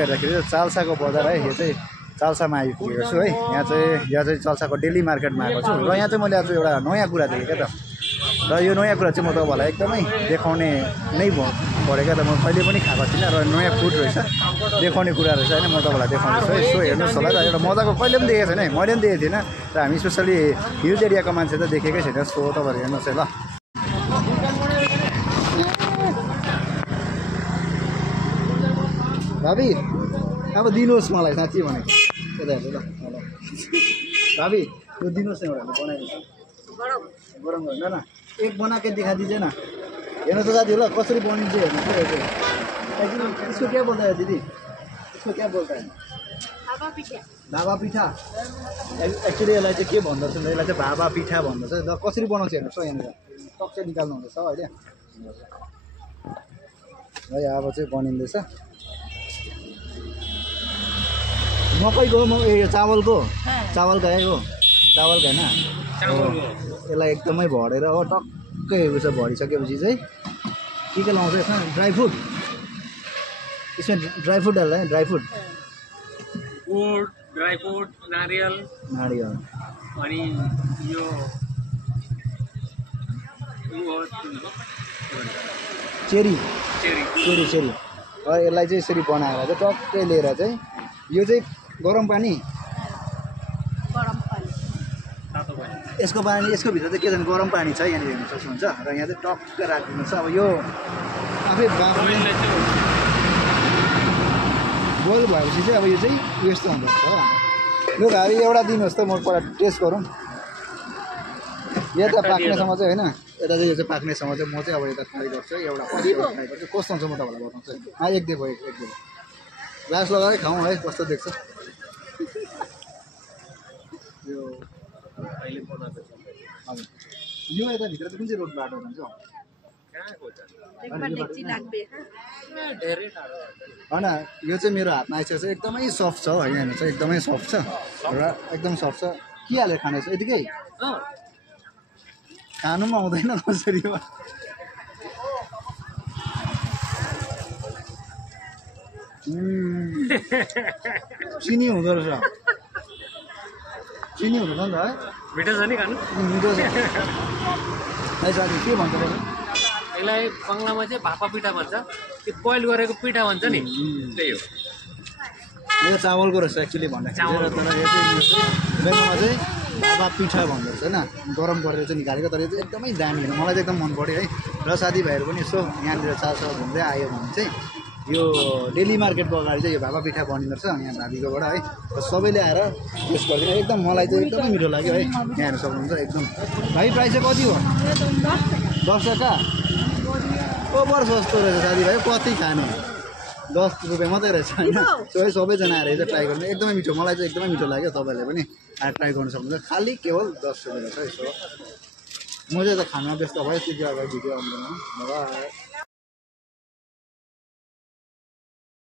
हेर्दाखेरि चाल्साको बजार है यो चाहिँ चाल्सामा आइपुगेको छु है यहाँ चाहिँ चाल्साको डेली मार्केटमा आएको छु र यहाँ चाहिँ मैले आज एउटा नयाँ कुरा देखेँ क्या त र यो नयाँ कुरा चाहिँ म तपाईँहरूलाई एकदमै देखाउने नै पऱ्यो क्या त म कहिले पनि खाएको थिइनँ र नयाँ फुड रहेछ देखाउने कुरा रहेछ होइन म तपाईँलाई देखाउँदैछु है यसो हेर्नुहोस् होला र एउटा मजाको कहिले पनि देखेको छैन है मैले पनि देखेको थिइनँ र हामी स्पेसली हिल्स एरियाको मान्छे त देखेकै छैन सो तपाईँहरू हेर्नुहोस् है ल भाबी अब दिनुहोस् मलाई साँच्ची भनेको यता हेर्नु ल भाबी यो दिनुहोस् न एउटा बनाइदिनुहोस् गरम गर्नु न एक बना के दिखा दीजिए ना हेर्नु त दादी ल कसरी बनिन्छ हेर्नु इसको क्या बोल्दा है दिदी इसको क्या बोल्दा है भाबा पिठा एक्चुअली यसलाई चाहिँ के भन्दछ यसलाई चाहिँ भाबा पिठा भन्दछ ल कसरी बनाउँछ हेर्नुहोस् है यहाँनिर टक्क निकाल्नु हुँदैछ अहिले है अब चाहिँ बनिँदैछ मकैको चावलको है हो चावलको होइन यसलाई एकदमै भरेर हो टक्कै उसो भरिसकेपछि चाहिँ के लाउँछ यसमा ड्राई फ्रुट इसमें ड्राई फ्रुट डाल्दा है ड्राई फ्रुट नारियल अनि यो चेरी यसलाई चाहिँ यसरी बनाएर चाहिँ टक्कै लिएर चाहिँ यो चाहिँ गरम पानी यसको भित्र चाहिँ के छ भने गरम पानी छ यहाँनिर हेर्न सक्नुहुन्छ र यहाँ चाहिँ टक्क राखिदिनुहोस् अब यो आफै बोइल भएपछि चाहिँ अब यो चाहिँ वेस्ट हुँदो रहेछ लु भाइ एउटा दिनुहोस् त म पहिला टेस्ट गरौँ यता पाक्नेसम्म चाहिँ होइन यता चाहिँ यो चाहिँ पाक्नेसम्म चाहिँ म चाहिँ अब यता ट्राई गर्छु एउटा ट्राई गर्छु कस्तो हुन्छ म तपाईँलाई बताउँछु एक दिएको ग्लास लगाएर खाउँ है कस्तो देख्छ यो हजुर यो यताभित्र चाहिँ कुन चाहिँ रोड बाटो हुन्छ होइन यो चाहिँ मेरो हातमा आइसकेको छ एकदमै सफ्ट छ होइन हेर्नु चाहिँ एकदमै सफ्ट छ र एकदम सफ्ट छ के हालेर खानेछ यतिकै खानु पनि आउँदैन कसरी चिनी हुँदो रहेछ चिनी हुँदो नि त है मिठो छ नि खानु मिठो छ है साथी के भन्छ यसलाई बङ्गलामा चाहिँ भापा पिठा भन्छ त्यो बोइल गरेको पिठा भन्छ नि त्यही हो यो चावलको रहेछ एक्चुअली भन्दाखेरि तर यो चाहिँ बेङ्गलमा चाहिँ भापा पिठा भन्दो रहेछ होइन गरम गरेर चाहिँ निकालेको तर यो चाहिँ एकदमै दामी हो मलाई चाहिँ एकदम मन पऱ्यो है र साथीभाइहरू पनि यसो यहाँनिर चाल्सा घुम्दै आयो भने चाहिँ यो डेली मार्केटको अगाडि चाहिँ यो भापा पिठा बनिँदो रहेछ यहाँ भाबीकोबाट है र सबैले आएर टेस्ट गरिदिनु एकदम मलाई चाहिँ एकदमै मिठो लाग्यो है यहाँ हेर्नु सक्नुहुन्छ एकदम भाइ प्राइस चाहिँ कति हो 10 टका ओभर सस्तो रहेछ साथीभाइ कति खाने 10 रुपियाँ मात्रै रहेछ होइन सबैजना आएर चाहिँ ट्राई गर्नु एकदमै मिठो मलाई चाहिँ एकदमै मिठो लाग्यो तपाईँले पनि आएर ट्राई गर्नु सक्नुहुन्छ खालि केवल 10 रुपियाँ रहेछ यसो म चाहिँ त खाना व्यस्त भयो त्यो अगाडि भिडियो आउँदैन